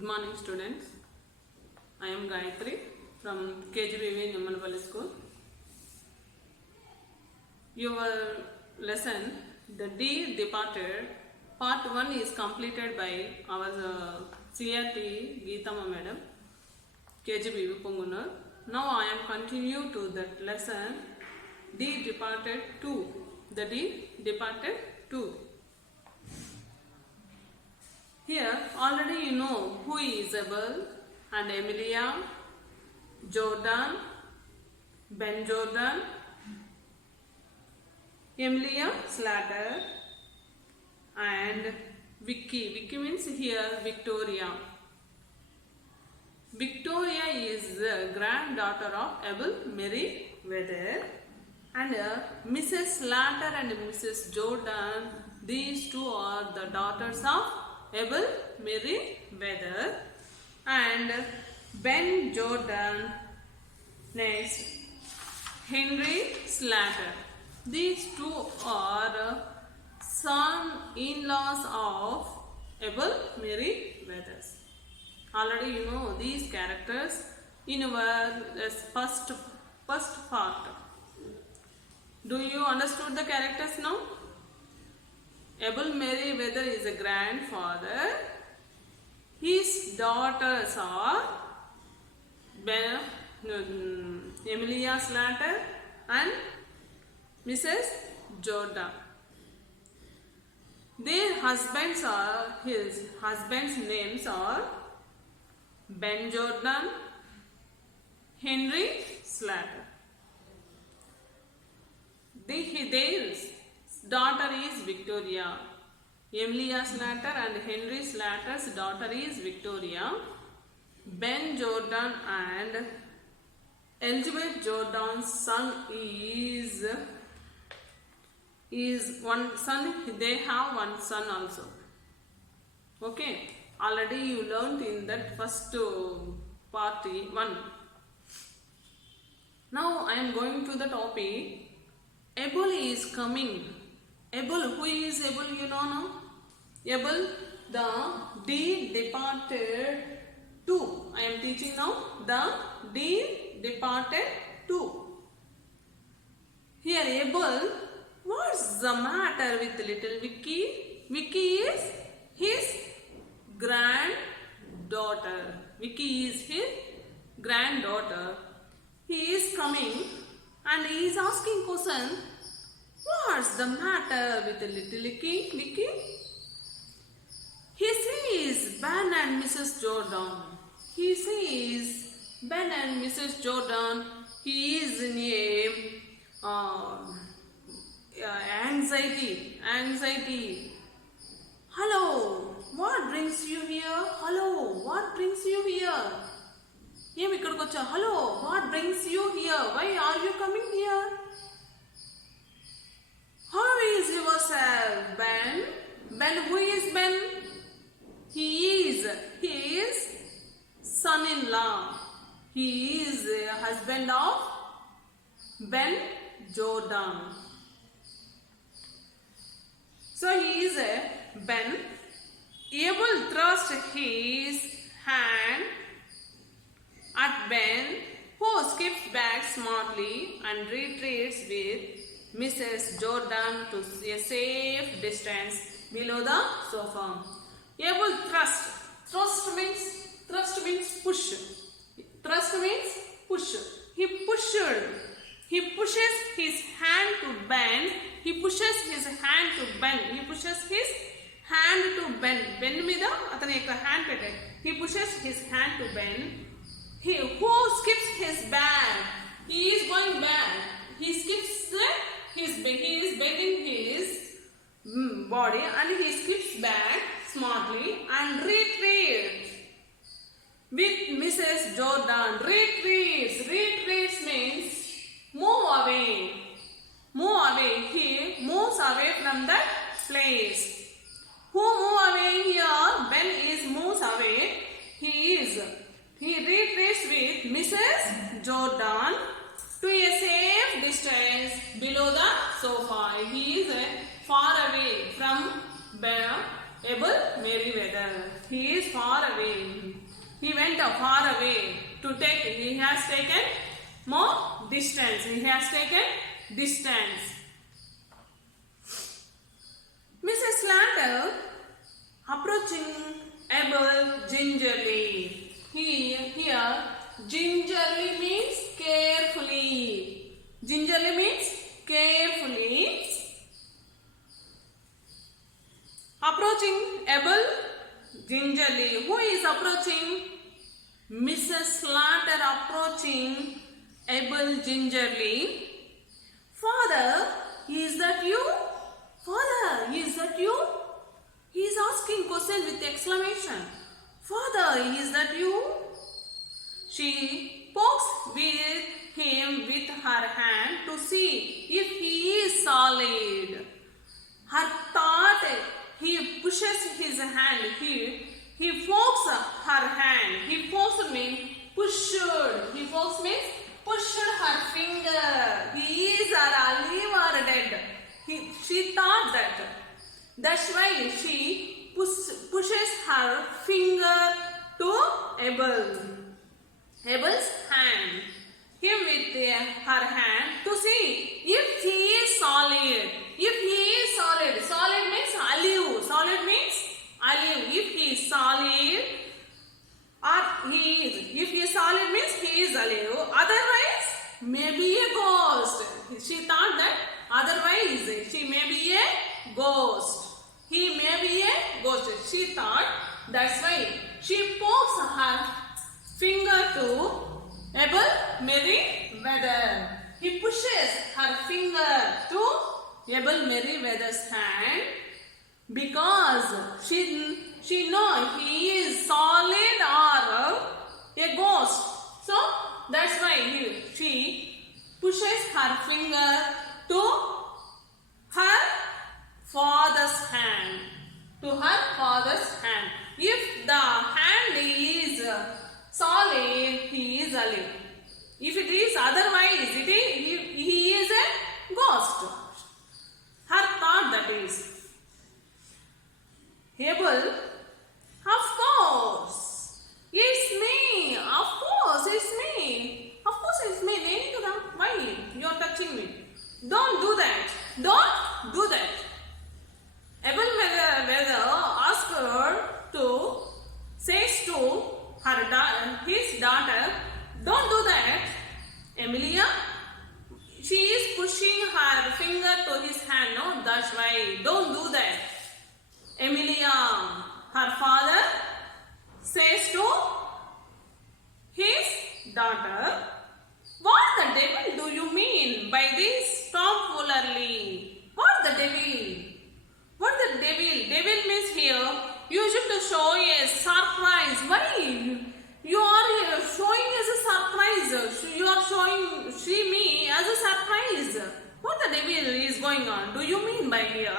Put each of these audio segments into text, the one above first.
Good morning, students. I am Gayatri from KGBV Nyamalpalli School. Your lesson, The D Departed, Part 1 is completed by our CRT Geetama Madam, KGBV Pungunar. Now I am continue to that lesson, D Departed 2. The D Departed 2. Here already you know who is Abel and Emilia, Jordan, Ben Jordan, Emilia Slater and Vicky. Vicky means here Victoria. Victoria is the granddaughter of Abel Merriweather and Mrs. Slater and Mrs. Jordan. These two are the daughters of Abel Merriweather and Ben Jordan. Next, Henry Slater. These two are son-in-laws of Abel Merriweather. Already you know these characters in our first part. Do you understood the characters now? Abel Merriweather is a grandfather. His daughters are Emilia Slater and Mrs. Jordan. Their husbands are, his husbands' names are Ben Jordan, Henry Slater. Their daughter is Victoria. Emilia Slater and Henry Slater's daughter is Victoria. Ben Jordan and Elizabeth Jordan's son is one son. They have one son also. Okay, already you learned in that first part 1. Now I am going to the topic. Abel is coming. Abel, who is Abel, you know now? Abel, the D Departed 2. I am teaching now the D Departed 2. Here Abel, what's the matter with little Vicky? Vicky is his granddaughter. Vicky is his granddaughter. He is coming and he is asking question. What's the matter with the little Vicky? He says Ben and Mrs. Jordan. He says Ben and Mrs. Jordan. He is in anxiety. Hello, what brings you here? Hello, what brings you here? Hello, what brings you here? Why are you coming here? How is yourself, Ben? Ben, who is Ben? He is son-in-law. He is the husband of Ben Jordan. So he is Ben. Abel thrust his hand at Ben, who skips back smartly and retreats with Mrs. Jordan to a safe distance below the sofa. Abel thrust. Thrust means push. Thrust means push. He pushes his hand to Ben. He pushes his hand to Ben. Ben మీద అతని యొక్క hand పెట్టాడు. He pushes his hand to Ben. Who skips his bag? He is going back. He skips he is bending his body and he skips back smartly and retreats with Mrs. Jordan. Retreats means move away. He moves away from that place. Who move away here? Ben moves away. He retreats with Mrs. Jordan to a safe distance below the sofa. He is far away from Abel Merriweather. He is is far away. He went far away to take. He has taken more distance. He has taken distance. Mrs. Slater approaching Abel gingerly. Here, gingerly means carefully. Gingerly means carefully. Approaching Abel gingerly. Who is approaching? Mrs. Slater approaching Abel gingerly. Father, is that you? Father, is that you? He is asking question with exclamation. Father, is that you? She pokes with him with her hand to see if he is solid. Her thought, he pushes his hand. He pokes her hand. He pokes means pushed. He pokes means pushed her finger. He is alive or dead. She thought that. That's why she pushes her finger to Abel's hand. Him with her hand to see if he is solid. If he is solid. Solid means alive. Solid means alive. If he is solid or he is. If he is solid means he is alive. Otherwise, maybe a ghost. She thought that otherwise she may be a ghost. He may be a ghost. She thought. That's why she pokes her finger to Abel Merriweather. He pushes her finger to Abel Merriweather's hand because she knows he is solid or a ghost. So that's why she pushes her finger to her father's hand. To her father's hand. If the hand is solid, he is alive. If it is otherwise, he is a ghost. Her thought that is. Abel, of course, it's me. Of course, it's me. Of course, it's me. Why you are touching me? Don't do that. Don't do that. Abel Merriweather asked her to say to his daughter, don't do that, Emilia. She is pushing her finger to his hand. No, that's why. Don't do that. Emilia, her father, says to his daughter, what the devil do you mean by this tomfoolery? What the devil? What the devil? Devil means here, you should show a surprise. Why? You are showing as a surprise. You are showing me as a surprise. What the devil is going on? Do you mean by here?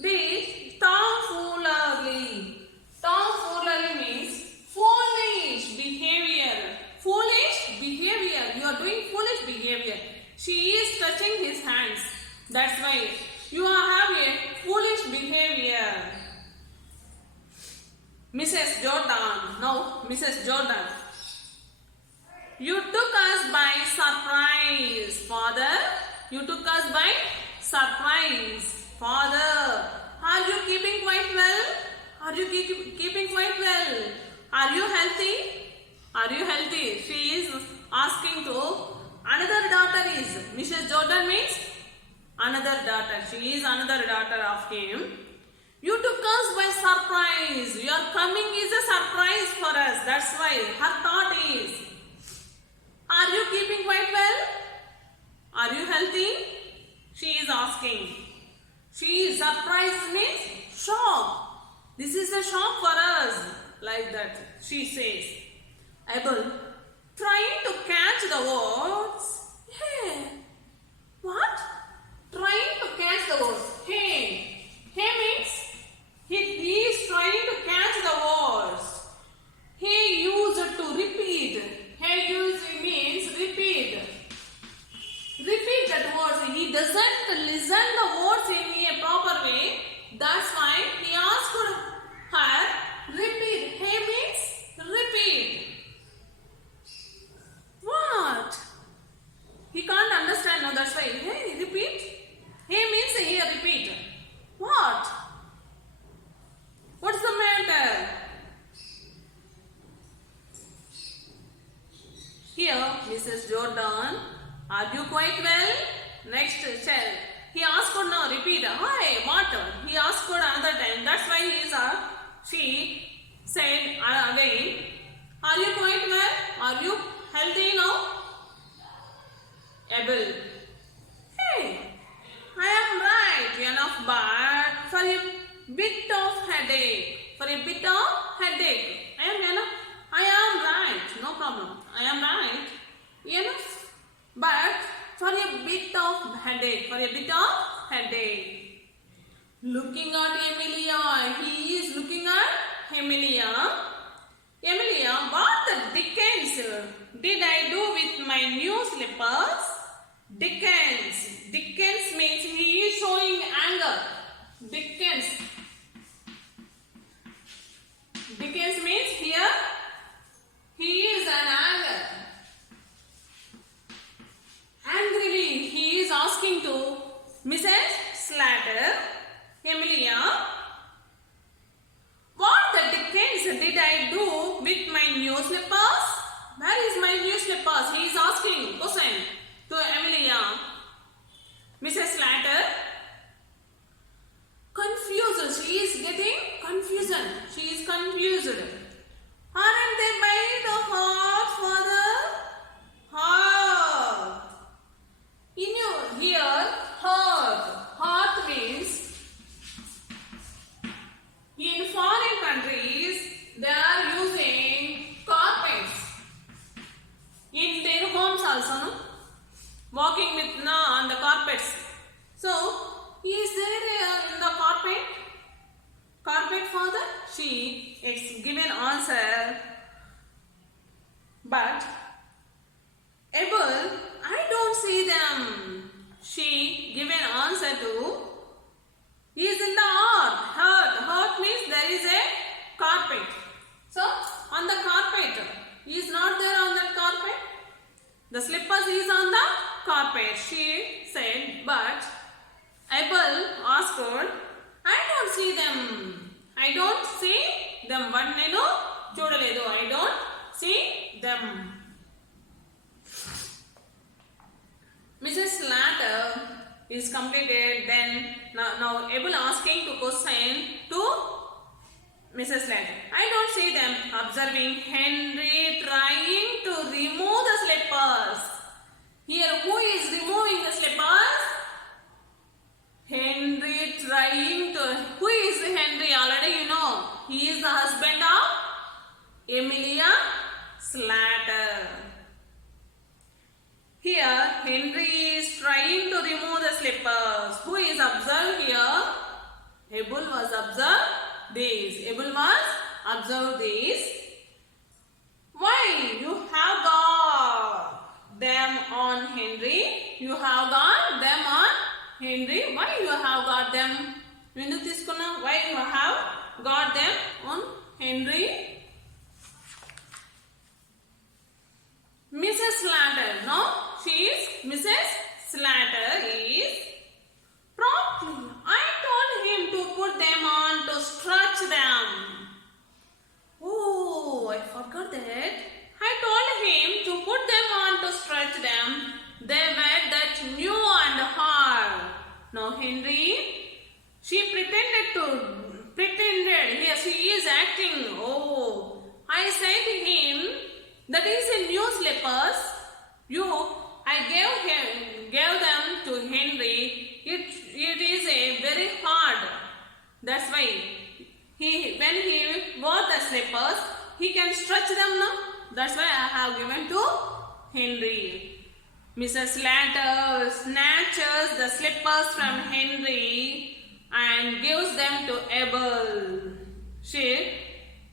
This tomfoolery. Tomfoolery means foolish behavior. Foolish behavior. You are doing foolish behavior. She is touching his hands. That's why you are having foolish behavior. Mrs. Jordan. Now, Mrs. Jordan. You took us by surprise, Father. You took us by surprise, Father. Are you keeping quite well? Are you keeping quite well? Are you healthy? Are you healthy? She is asking to another daughter is. Mrs. Jordan means another daughter. She is another daughter of him. You took us by surprise. Your coming is a surprise for us. That's why her thought is, are you keeping quite well? Are you healthy? She is asking. She is surprised means shock. This is a shock for us. Like that. She says. Abel, trying to catch the words. Hey. What? Trying to catch the words. Hey. Hey means he is trying to catch the words. He used to repeat. He used means repeat. Repeat that words. He doesn't listen the words in a proper way. That's why he asked her repeat. Mrs. Jordan, are you quite well? Next, he asked her now, repeat, hi, what? He asked her another time. That's why she said again, are you quite well? Are you healthy now? Abel, hey, I am right enough, but for a bit of headache. For a bit of headache. I am right. No problem. I am right enough, but for a bit of headache. For a bit of headache. Looking at Emilia. He is looking at Emilia. Emilia, what the dickens did I do with my new slippers? Dickens. Dickens means he is showing anger. Dickens. Dickens means here he is an anger. Angrily he is asking to Mrs. Slater, Emilia, what the dickens did I do with my new slippers? Where is my new slippers? He is asking question to Emilia. Mrs. Slater, confused. She is getting confusion. She is confused. Aren't they by the heart, father? Heart. In your here, heart. Heart means in foreign countries they are using carpets. In their homes also, no? Walking with on the carpets. So, is there in the carpet? Carpet father? She is given answer. But Abel, I don't see them. She given answer to. He is in the earth. Earth. Earth means there is a carpet. So on the carpet. He is not there on that carpet. The slippers is on the carpet. She said, but Abel asked her, I don't see them. I don't see them. But nenu chudaledu. I don't see them. Mrs. Slater is completed. Then now Abel asking to question to Mrs. Slater. I don't see them. Observing Henry trying to remove the slippers. Here, who is removing the slippers? Henry trying to. Who is Henry? Already you know. He is the husband of Emilia Slater. Here, Henry is trying to remove the slippers. Who is observed here? Abel was observed this. Abel was observed this. Why you have got them on Henry? You have got them on Henry. Why you have got them? Why you have got them on Henry? Mrs. Slater. No, she is Mrs. Slater is promptly. I told him to put them on to stretch them. Oh, I forgot that. I told him to put them on to stretch them. They were that new and hard. Now Henry, she pretended. Here she is acting. Oh, I said to him, that is a new slippers. I gave them to Henry. It is a very hard. That's why when he wore the slippers, he can stretch them now. That's why I have given to Henry. Mrs. Slater snatches the slippers from Henry and gives them to Abel. She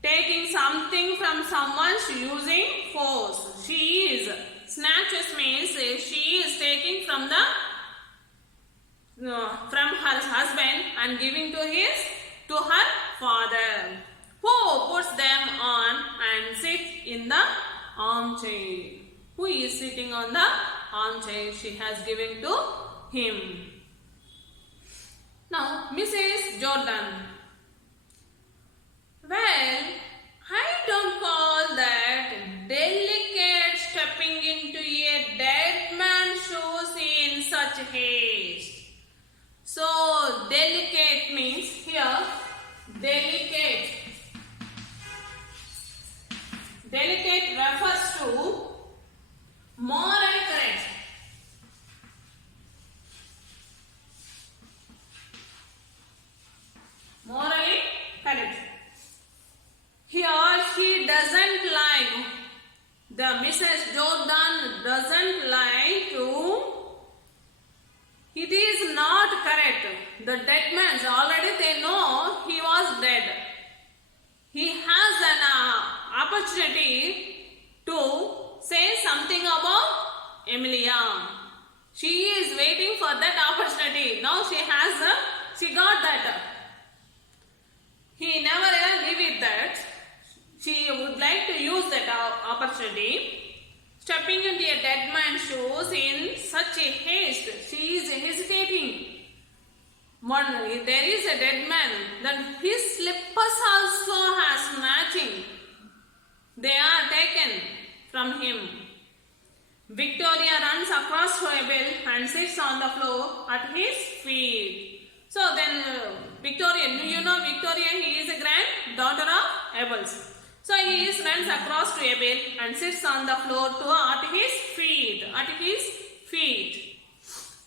taking something from someone using force. She is. Snatches means she is taking from her husband and giving to her father, who puts them on and sit in the armchair. Who is sitting on the armchair? She has given to him. Now, Mrs. Jordan. Well, I don't call that delicate stepping into Delicate refers to morally correct. Morally correct. Here she doesn't like, the Mrs. Jordan doesn't like to, it is not correct. The dead man, already they know he was dead. He has an opportunity to say something about Emilia. She is waiting for that opportunity. Now she got that. He never leave it that. She would like to use that opportunity. Stepping into a dead man's shoes in such a haste, she is hesitating. There is a dead man, then his slippers also has matching. They are taken from him. Victoria runs across to Abel and sits on the floor at his feet. So then Victoria, do you know Victoria? He is a granddaughter of Abel's. So he runs across to Abel and sits on the floor at his feet. At his feet.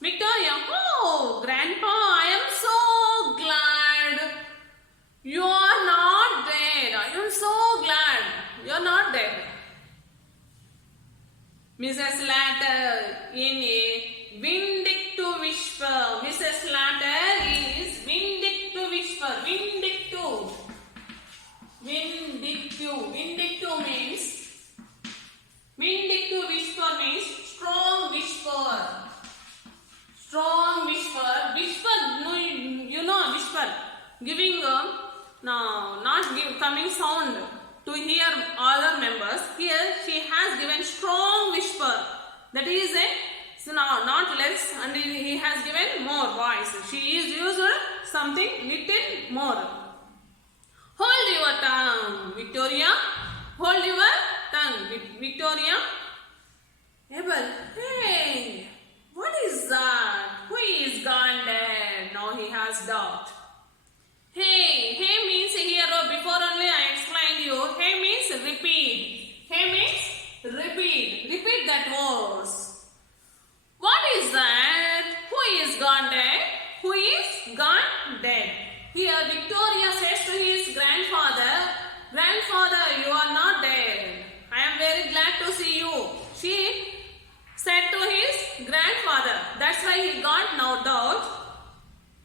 Victoria, oh, Grandpa, I am so glad you are not dead. I am so glad you are not dead. Mrs. Latter in a vindictive whisper. Mrs. Latter is vindictive whisper. Vindictive. Vindictive means, vindictive whisper means strong whisper. Strong whisper. Whisper, you know whisper. Giving, coming sound to hear other members. Here she has given strong whisper. That is not less, and he has given more voice. She is used something little more. Hold your tongue, Victoria. Hold your tongue, Victoria. Abel, hey, what is that? Who is gone dead? Now he has doubt. Hey means here, before only I explained you. Hey means repeat. Hey means repeat. Repeat that words. What is that? Who is gone dead? Who is gone dead? Here Victoria says to his grandfather, Grandfather, you are not dead. I am very glad to see you. She said to his grandfather. That's why he got no doubt.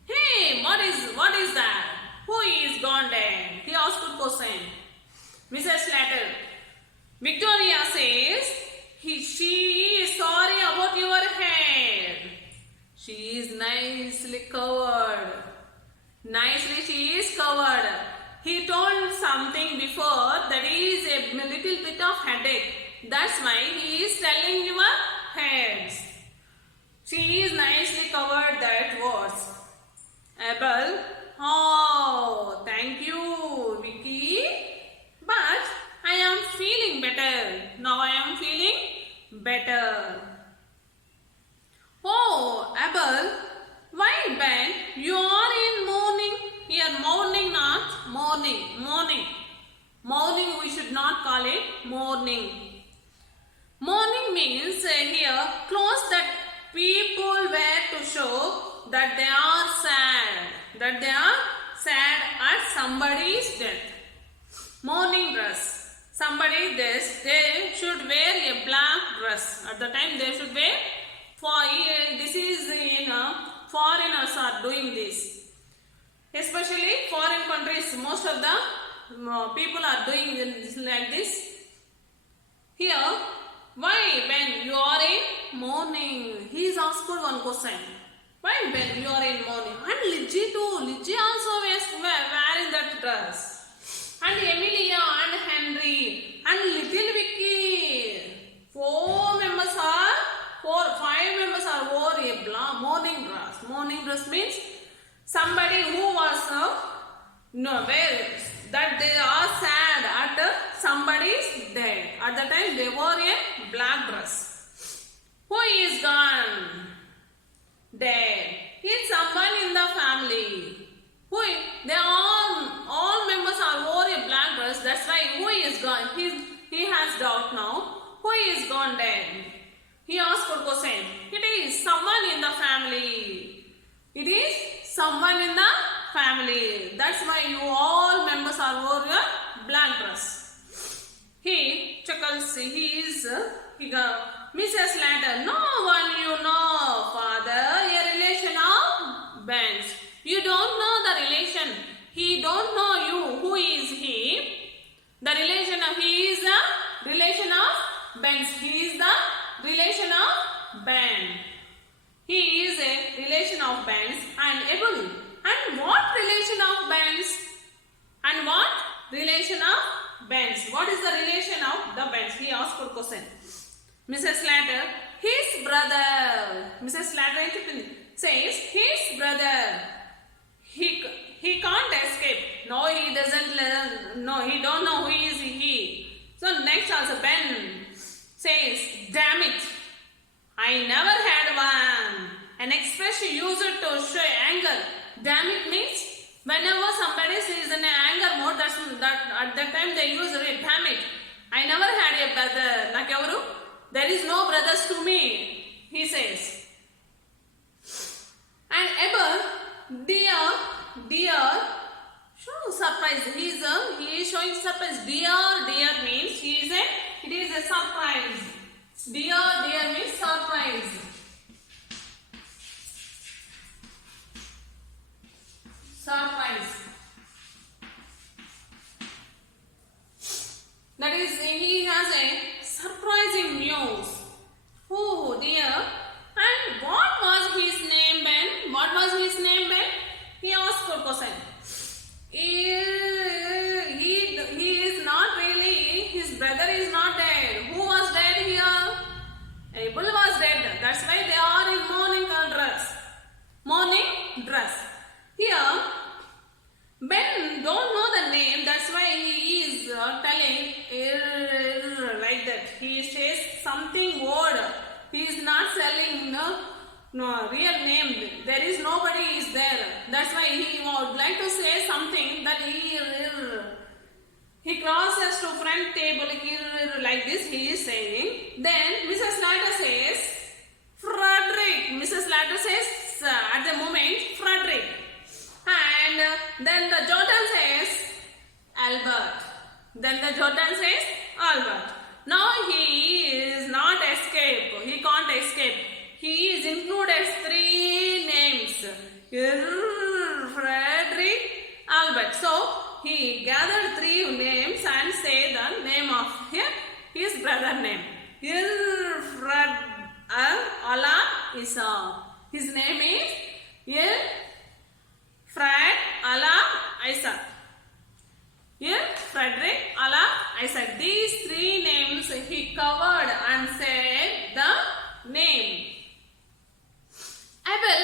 Hey, what is that? Who is gone dead? He asked a question. Mrs. Latter. Victoria says, she is sorry about your head. She is nicely covered. Nicely she is covered. He told something before that is a little bit of headache. That's why he is telling your heads. She is nicely covered that words. Abel, oh, thank you, Vicky. But I am feeling better. Now I am feeling better. Oh, Abel, why Ben? You are in mourning. Here mourning, not morning. Mourning. Mourning we should not call it mourning. Mourning means here clothes that people wear to show that they are sad. That they are sad at somebody's death. Mourning dress. Somebody's death, they should wear a black dress. At the time they should wear, this is foreigners are doing this. Especially foreign countries, most of the people are doing this like this. Here, why when you are in mourning? He is asked one question. Why when you are in mourning? And Lizzie too. Lizzie also wearing that dress. And Emilia and Henry and little Vicky. 5 members are wore a mourning dress. Mourning dress means somebody who was that they are sad at somebody's death. At the time they wore a black dress. Who is gone? Dead. It's someone in the family. They all members are wore a black dress. That's why who is gone? he has doubt now. Who is gone dead? He asked for question. It is someone in the family. It is someone in the family. That's why you all members are wearing a black dress. He chuckles. Mrs. Slater, no one you know, father, a relation of Ben's. You don't know the relation. He don't know you. Who is he? The relation of he is the relation of Ben's. He is the relation of Ben. He is a relation of Ben's and Abel. And what relation of Ben's? And what relation of Ben's? What is the relation of the Ben's? He asked for question. Mrs. Slater, his brother. Mrs. Slater says, his brother. He can't escape. No, he doesn't learn. No, he don't know who is he. So next also Ben says, damn it. I never had one. An expression used to show anger. Damn it means whenever somebody is in an anger mode, at that time they use it. Damn it. I never had a brother. Nakavaru? There is no brothers to me. He says. And Abel, dear, show surprise. He is showing surprise. Dear means it is a surprise. Dear means surprise. Surprise. That is, he has a surprising news. Oh dear. And what was his name, Ben? What was his name, Ben? He asked for question. He is not really, his brother is not dead. Who was dead here? Abel was dead. That's why they are in mourning dress. Mourning dress. Here, Ben don't know the name. That's why he is telling like that. He says something word. He is not telling no real name. There is nobody is there. That's why he would like to say something that he crosses to front table like this. He is saying. Then Mrs. Slater says, Frederick. Mrs. Slater says at the moment Frederick. And then the Jordan says Albert. Then the Jordan says Albert. Now he is not escape. He can't escape. He is included 3 names. Frederick, Albert. So he gathered 3 names and say the name of his brother name. Fred Allah Isa. His name is Fred Allah Isaac. Frederick Allah Isaac. These 3 names he covered and said the name. Abel,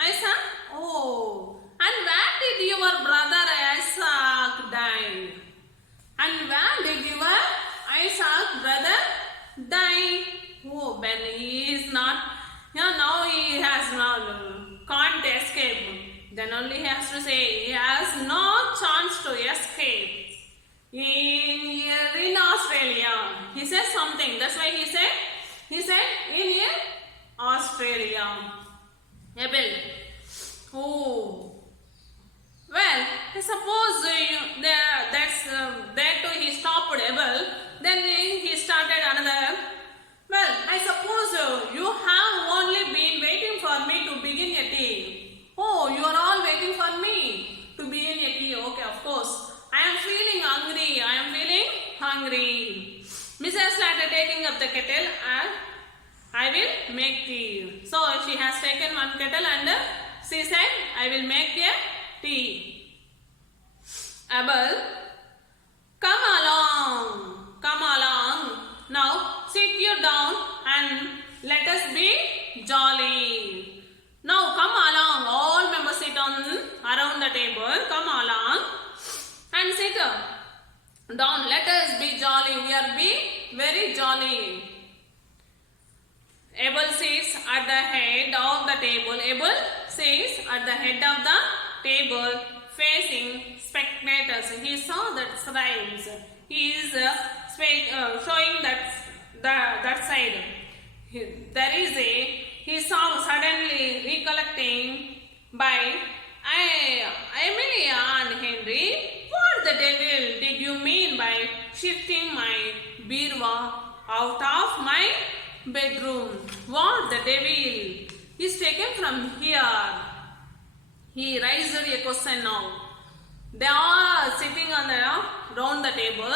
Isaac. Oh, and where did your brother Isaac die? And where did your Isaac brother die? Oh, Ben, he is not. Now he has not can't escape. Then only he has to say he has no chance to escape. In Australia, he says something. That's why he said in Australia. Abel. Oh. Well, suppose there too he stopped Abel. Then he started another. Well, I suppose you have only been waiting for me to begin a tea. Oh, you are all waiting for me to begin a tea. Okay, of course. I am feeling hungry. Mrs. Slater taking up the kettle and I will make tea. So she has taken one kettle and she said, I will make a tea. Abel, come along. Now sit you down and let us be jolly. Now come along. All members sit around the table. Come along and sit down. Let us be jolly. We are be very jolly. Abel sits at the head of the table. Abel sits at the head of the table. facing spectators. He saw that shrines. He is showing that side. He saw suddenly recollecting by Emilia and Henry. What the devil did you mean by shifting my birva out of my bedroom? What the devil is taken from here? He raised a question now. They are sitting on round the table.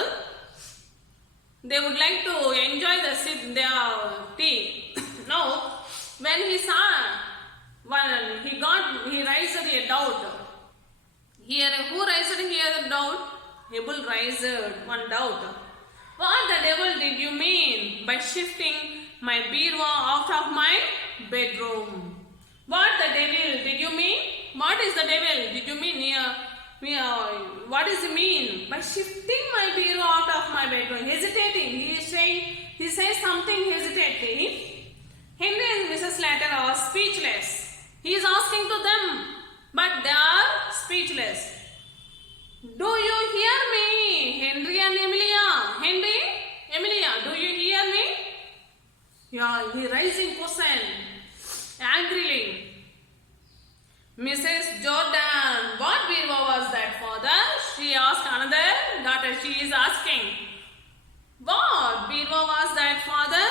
They would like to enjoy their tea. Now, when he raised a doubt. Here, who raised here the doubt? Abel raised one doubt. What the devil did you mean by shifting my birva out of my bedroom? What the devil did you mean? What is the devil? Did you mean what does it mean by shifting my birva out of my bedroom? Hesitating. He says something hesitating. Henry and Mrs. Slater are speechless. He is asking to them, but they are speechless. Do you hear me, Henry and Emilia? Henry, Emilia, do you hear me? Yeah, he raising question angrily. Mrs. Jordan, what birva was that, father? She asked another daughter. She is asking, what birva was that, father?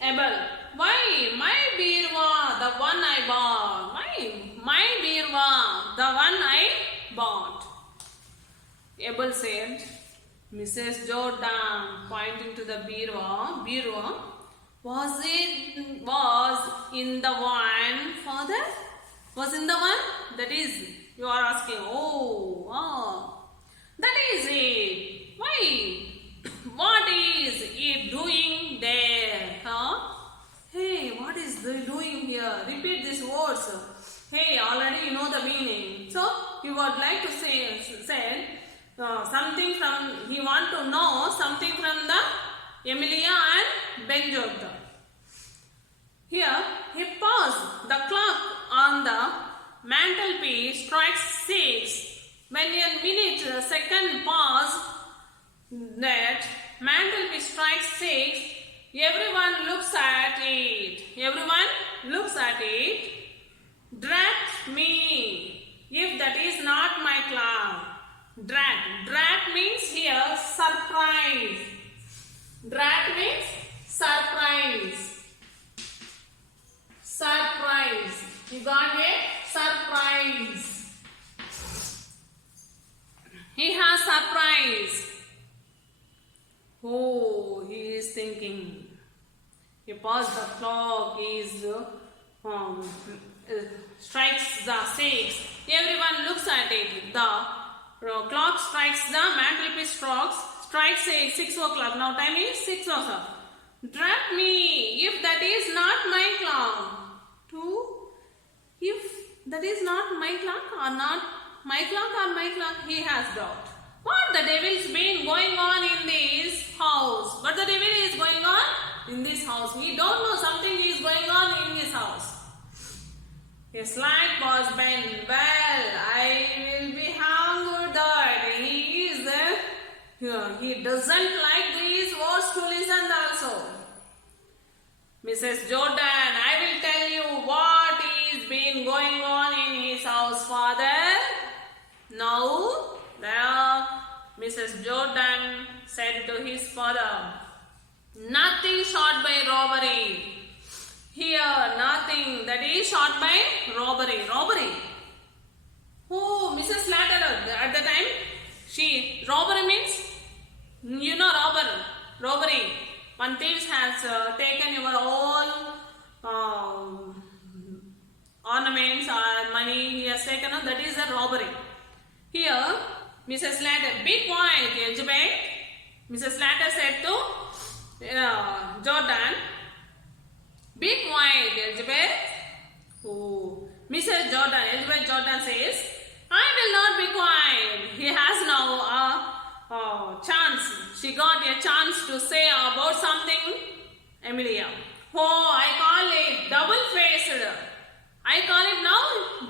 Abel, why? My birva, the one I bought. My birva, the one I bought. Abel said, Mrs. Jordan, pointing to the birva, was in the one, father? Was in the one? That is, you are asking, that is it. Why? What is it doing there? Huh? Hey, what is it doing here? Repeat these words. Hey, already you know the meaning. So, you would like to say something from, he want to know something from the Emilia and Ben Jordan. Here, he paused. The clock on the mantelpiece strikes 6. When a minute, a second pause, that mantelpiece strikes 6, everyone looks at it. Everyone looks at it. Drat me, if that is not my clock. Drat means here surprise. Drat means surprise. Surprise. You got a surprise. He has surprise. Oh, he is thinking. He paused the clock. He is strikes the 6. Everyone looks at it. The clock strikes the mantelpiece strikes 6 o'clock. Now time is 6 o'clock. Drat me, if that is not my clock. 2. If that is not my clock or not my clock or my clock, he has doubt. What the devil's been going on in this house? What the devil is going on in this house? We don't know, something is going on in his house. A slight pause, Ben. Well, I will be hanged that he doesn't like these words to listen also. Mrs. Jordan, I will tell you what is been going on in his house, father. Now, there, Mrs. Jordan said to his father, nothing short by robbery. Here, nothing that is short by robbery. Robbery. Oh, Mrs. Slater, at the time, robbery means, you know, robbery. One thief has taken your all ornaments or money he has taken, that is a robbery. Here, Mrs. Slater, be quiet, Elizabeth. Mrs. Slater said to Jordan, be quiet, Elizabeth. Oh, Mrs. Jordan, Elizabeth Jordan says, I will not be quiet. He has now a chance. She got a chance to say about something, Emilia. Oh, I call it double-faced. I call it now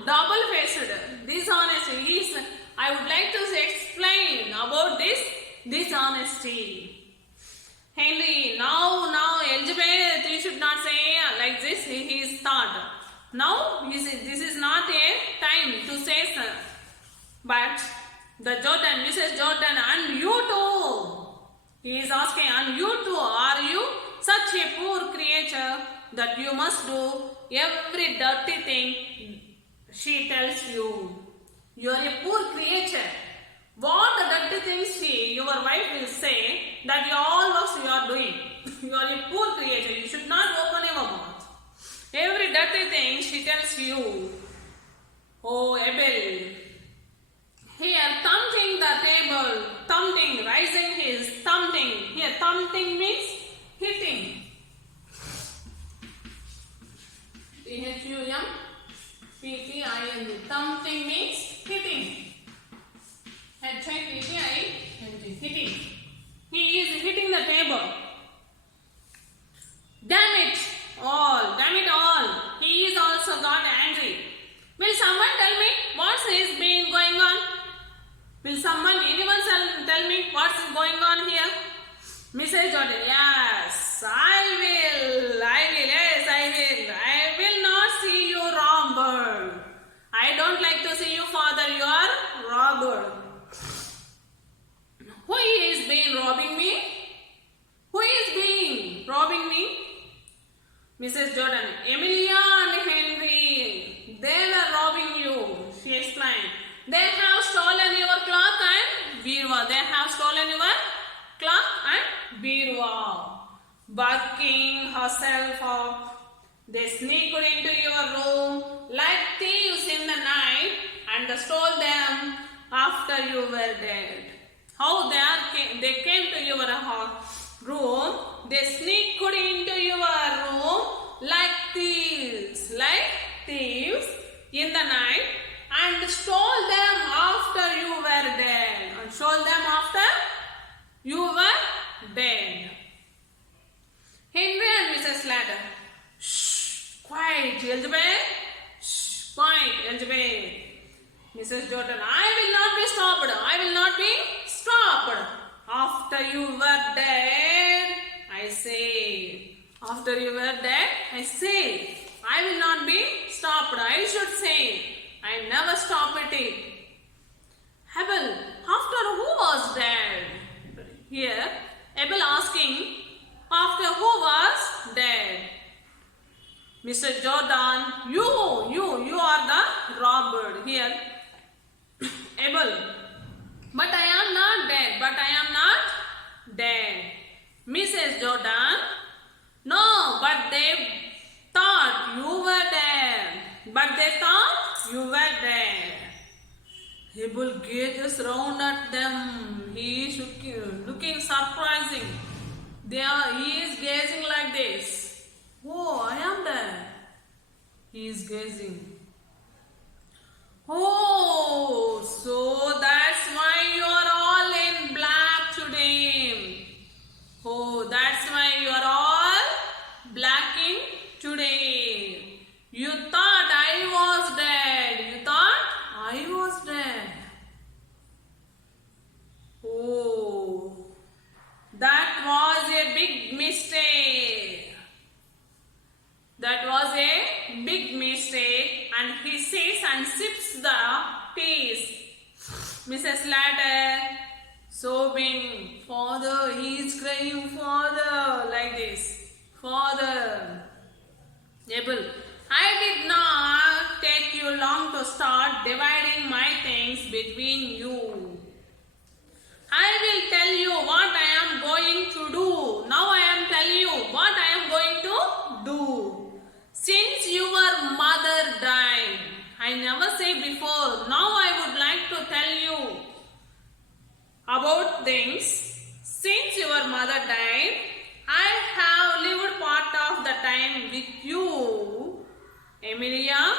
double-faced dishonesty. I would like to explain about this dishonesty. Henry, now, Elizabeth, you should not say like this. He is thought. Now, this is not a time to say sir. But the Jordan, Mrs. Jordan, and you too. He is asking, and you too, are you such a poor creature that you must do every dirty thing she tells you? You are a poor creature. What the dirty things your wife will say that all works you are doing. You are a poor creature. You should not open your mouth. Every dirty thing she tells you. Oh, Abel. Here, thumping the table, thumping, raising his thumping. Here, thumping means hitting. Thumping. Thumping means hitting. Hitting. He is hitting the table. Damn it all. He is also got angry. Will someone tell me what is been going on? Will anyone tell me what is going on here? Mrs. Jordan, yes, I will. Yes, I will. I will not see you robber. I don't like to see you, father. You are robber. Who is being robbing me? Who is being robbing me? Mrs. Jordan, Emilia and Henry, they were robbing you, she explained. They have stolen your clock and bureau. They have stolen your clock and bureau. Barking herself up, they sneaked into your room like thieves in the night and stole them after you were dead. How they came to your room, they sneaked into your room like thieves in the night and stole them after you were dead. Henry and Mrs. Slater. Shh, quiet, Elizabeth. Shh, quiet, Elizabeth. Mrs. Jordan, I will not be stopped. After you were dead, I say. After you were dead, I say. I will not be stopped. I should say. I never stop it. Abel, after who was dead? Here, Abel asking, after who was dead? Mr. Jordan, you are the robber. Here, Abel, but I am not dead. Mrs. Jordan, no, but they thought you were dead. Abel gazes round at them. He is looking surprising. He is gazing like this. Oh, I am dead. He is gazing. Oh, so that's why you are all in black today. Oh, that's why you are all blacking today. You thought I was dead. Oh, that was a big mistake. And he sits and sips the tea. Mrs. Slater sobbing. Father, he is crying, Father, like this. Father. Abel, I did not take you long to start dividing my things between you. I will tell you what I am going to do. Now I am telling you what I am going to do. Since your mother died, I never said before, now I would like to tell you about things. Since your mother died, I have lived part of the time with you, Emilia,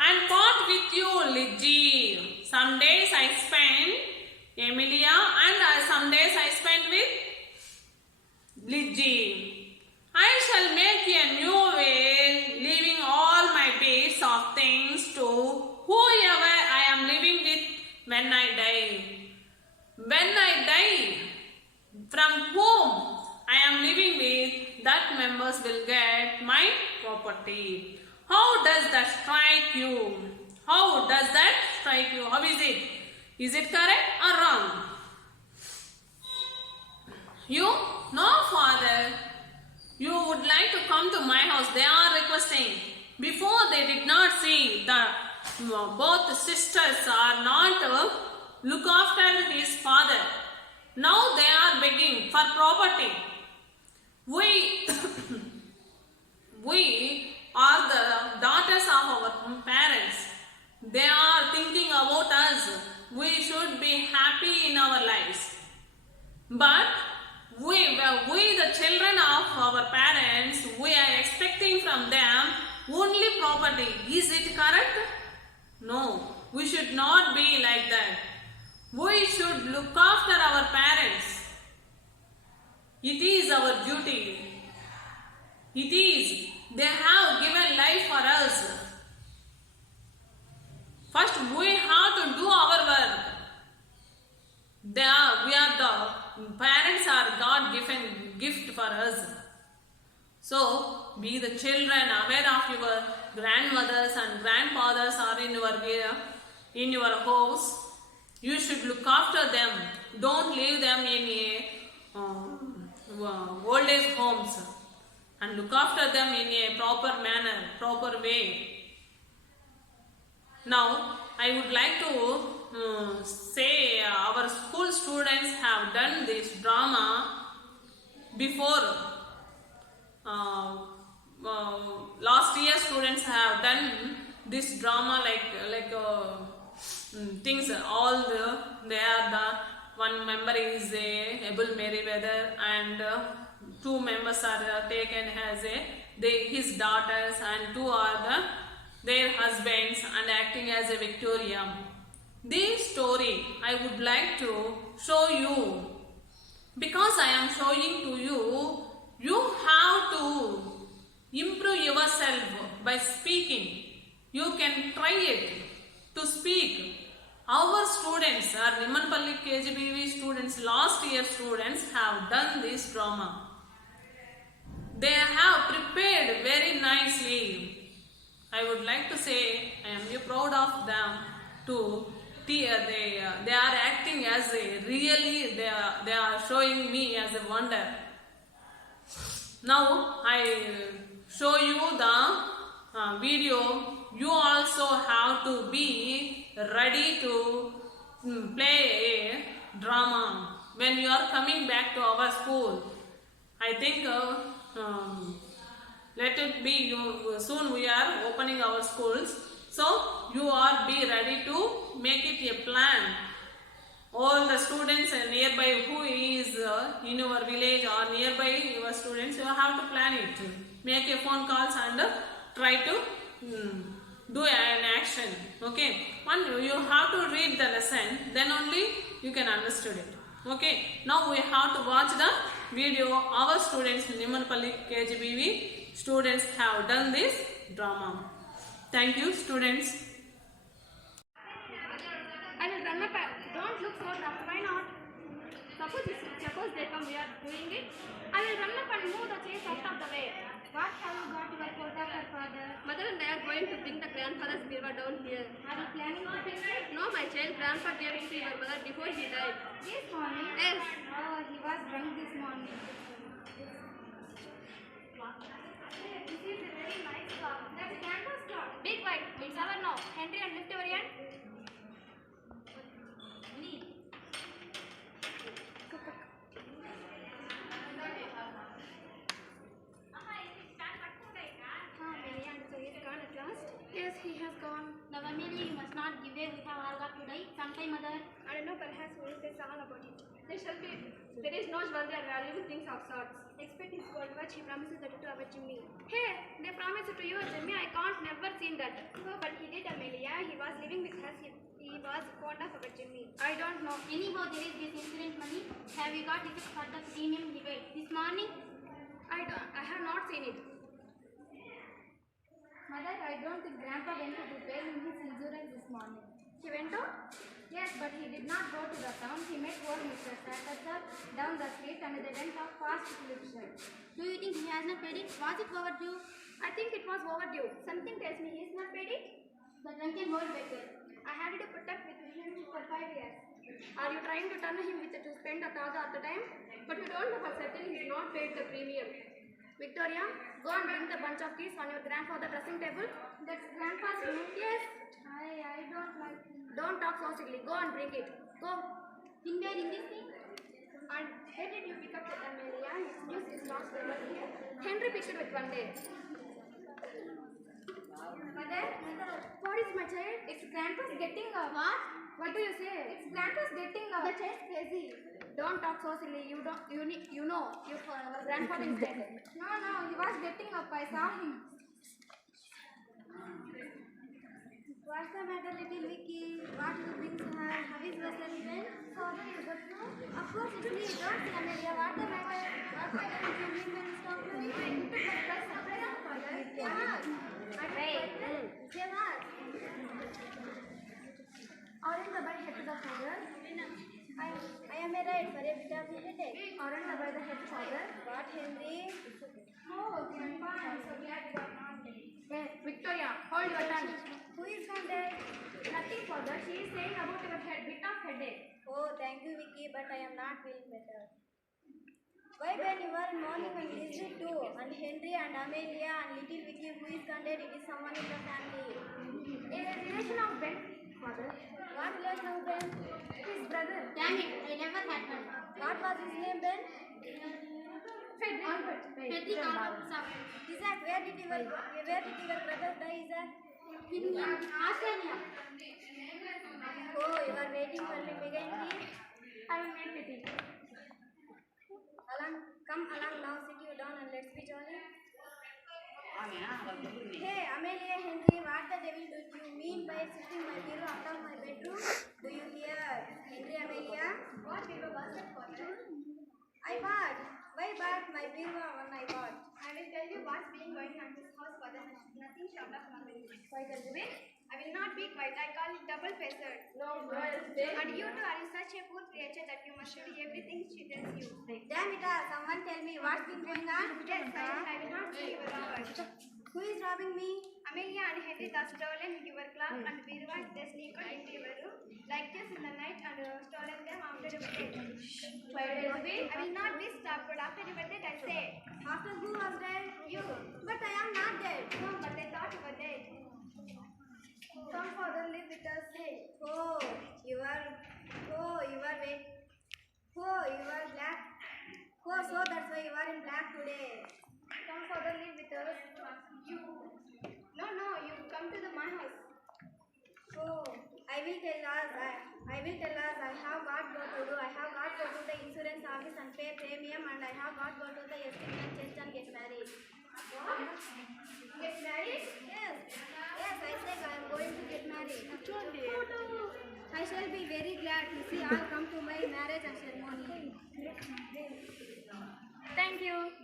and part with you, Lizzie. Some days I spent Emilia and some days I spent with Lizzie. I shall make a new will, leaving all my die. When I die, from whom I am living with, that members will get my property. How does that strike you? How does that strike you? How is it? Is it correct or wrong? You? No, father. You would like to come to my house. They are requesting. Before they did not see that both sisters are not look after his father. Now they are begging for property. We are the daughters of our parents. They are thinking about us. We should be happy in our lives. But we the children of our parents, we are expecting from them only property. Is it correct? No, we should not be like that. We should look after our parents. It is our duty. It is. They have given life for us. First, we have to do our work. Parents are God given gift for us. So, be the children aware of your grandmothers and grandfathers are in your house. You should look after them. Don't leave them in old age homes, and look after them in a proper manner, proper way. Now, I would like to say our school students have done this drama before. Last year students have done this drama like things. They are the one member is Abel Merriweather and two members are taken as his daughters and two are their husbands and acting as a Victoria. This story I would like to show you, because I am showing to you. You have to improve yourself by speaking. You can try it to speak. Our students, our Nimanpalli KGBV students, last year students have done this drama. They have prepared very nicely. I would like to say I am proud of them to they are acting as a really they are showing me as a wonder. Now I show you the video. You also have to be ready to play a drama when you are coming back to our school. I think let it be soon we are opening our schools, so you are be ready to make it a plan. All the students nearby who is in your village or nearby your students, you have to plan it. Make a phone calls and try to do an action. Okay, you have to read the lesson, then only you can understand it. Okay, now we have to watch the video. Our students, Nimanpalli KGBV students have done this drama. Thank you, students. I will run up. Don't look so rough. Why not? Suppose they come. We are doing it. I will run up and move the chairs out of the way. What have you got your photographer, father? Mother and I are going to bring the grandfather's mirror down here. Are you planning to bring it? No, my child. Grandpa gave it to your mother before he died. This morning? Yes. Oh, he was drunk this morning. This is a very nice clock. That's grandpa's clock. Be quiet. It's our now. Henry, and lift your hand. Yes, he has gone. The family you must not give way. We have all got to die sometime, mother. I don't know, perhaps we will say all about it. There is no jewelry or valuable things of sorts. Except his gold watch, he promises that to our Jimmy. Hey, they promised it to you, Jimmy. I can't never seen that. Oh, but he did, Amelia. He was living with us. He was fond of our Jimmy. I don't know. Anyhow, there is this insurance money. Have you got it for the premium he paid this morning? I have not seen it. Mother, I don't think Grandpa went to pay him his insurance this morning. He went out? Yes, but he did not go to the town. He met old Mr. Satter down the street and they went off fast to Lipshire. Do you think he has not paid it? Was it overdue? I think it was overdue. Something tells me he has not paid it. The drunken old beggar. I had to put up with him for 5 years. Are you trying to turn him with to spend a thousand at the time? But you don't know for certain he has not paid the premium. Victoria, go and bring the bunch of keys on your grandfather's dressing table. That's grandpa's room? Yes. I don't like him. Don't talk so silly. Go and bring it. Go. In where in this thing? And where did you pick up that Amelia? His news is lost over here. Henry picked it with one day. Mother, what is my child? It's grandpa's getting a What? What do you say? It's grandpa's getting a The child's crazy. Don't talk so silly. You don't. You know. Your grandfather is dead. No. He was getting up. I saw him. What's the matter, little Vicky? What you think her? How is Western event? Father, you got no? Of course, it's me. Don't say Amelia. What the matter? What the matter? You mean when stop running? I took my bus surprise on father. Yeah. Say what? Aurangzeb head to the father. I am a right for a bit of a headache. Aurangzeb the head father. What, Henry? Oh, grandpa, I'm so glad you are not there. Wait, Victoria, hold your tongue. Who is not there? Nothing father. She is saying about your bit of headache. Oh, thank you, Vicky, but I am not feeling better. Why, when you were in morning and listening too, and Henry and Amelia and little Vicky, who is content, it is someone in the family. A relation of Ben, father. What relation of Ben? His brother. Damn it, I never had one. What was his name, Ben? Albert. Frederick Albert. Isaac, where did your brother die, Isaac? In Australia. Oh, you are waiting for me patiently. I will make with it. Alan, come along now, sit you down and let's be jolly. Hey, Amelia, Henry, what the devil do you mean by shifting my pillow out of my bedroom? Do you hear? Henry, Amelia? What pillow was that for? I bought. Why bought my pillow when I bought? I will tell you what's been going on in this house for the nothing short of nothing. Quite a bit. I will not be quiet. I call it double-faced. No, and you two are such a poor creature that you must do everything she tells you. Damn it all, someone tell me what's been going on? Yes, I will not say you were robbed. Who is robbing me? Amelia and Henry have stolen your clock and Birwa. They sneaked into your room like this in the night and stolen them after your birthday. I will not be stopped after your birthday, I say. After who was dead? You. But I am not dead. No, but they thought you were dead. Some father live with us. Oh, you are wait. Oh, you are black. Oh, so that's why you are in black today. Some father live with us. You. No, you come to my house. Oh, I will tell us. I have got go to do. I have got go to the insurance office and pay premium, and I have got go to the estate and church and get married. What? Get married? Yes, I said I am going to get married. I shall be very glad to see all come to my marriage and ceremony. Thank you.